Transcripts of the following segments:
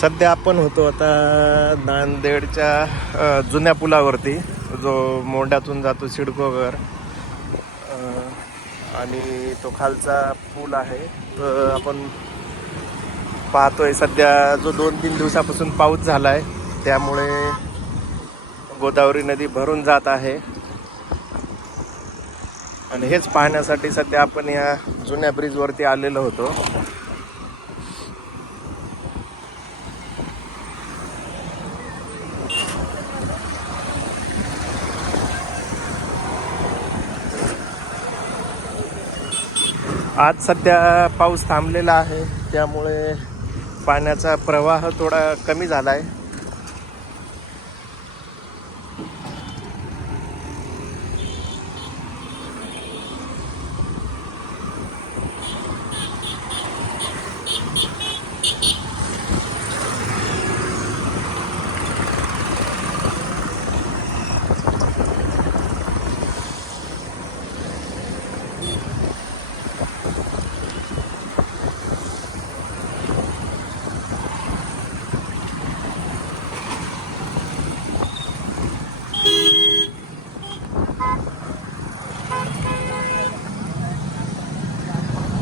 सध्या आपण होतो आता नांदेडच्या जुन्या पुलावरती जो मोंड्यातून जातो सिडकोवर. आणि तो खालचा पूल आहे. तर आपण पाहतोय सध्या जो दोन तीन दिवसापासून पाऊस झाला आहे त्यामुळे गोदावरी नदी भरून जात आहे. आणि हेच पाहण्यासाठी सध्या आपण या जुन्या ब्रिजवरती आलेलो होतो. आज सध्या पाऊस थांबलेला आहे त्यामुळे पाण्याचा प्रवाह थोडा कमी झाला आहे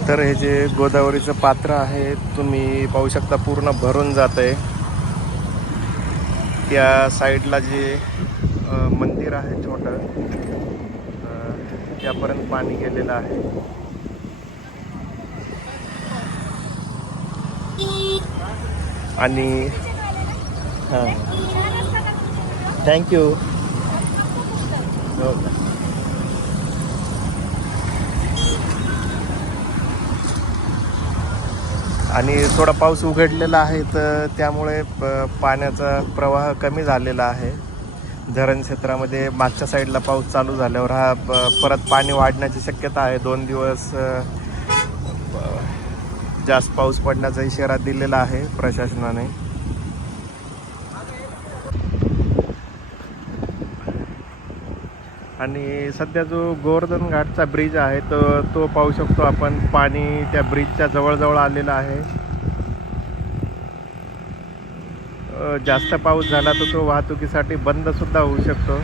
तर हे जे गोदावरीचं पात्र आहे तुम्ही पाहू शकता पूर्ण भरून जात आहे त्या साईडला जे मंदिर आहे छोटं त्यापर्यंत पाणी गेलेलं आहे. आणि हां. थँक्यू हो. आणि थोडा पाऊस उघडलेला आहे तर त्यामुळे प- पाण्याचा प्रवाह कमी झालेला आहे. धरण क्षेत्रामध्ये मागच्या साईडला पाऊस चालू झाल्यावर हा प- परत पाणी वाढण्याची शक्यता आहे. दोन दिवस जास्त पाऊस पडण्याचा इशारा दिलेला आहे प्रशासनाने. आणि सध्या जो गोवर्धन घाटचा ब्रिज आहे तो तो पाहू शकतो आपण. पाणी त्या ब्रिजच्या जवळजवळ आलेलं आहे. जास्त पाऊस झाला तर तो वाहतुकीसाठी बंद सुद्धा होऊ शकतो.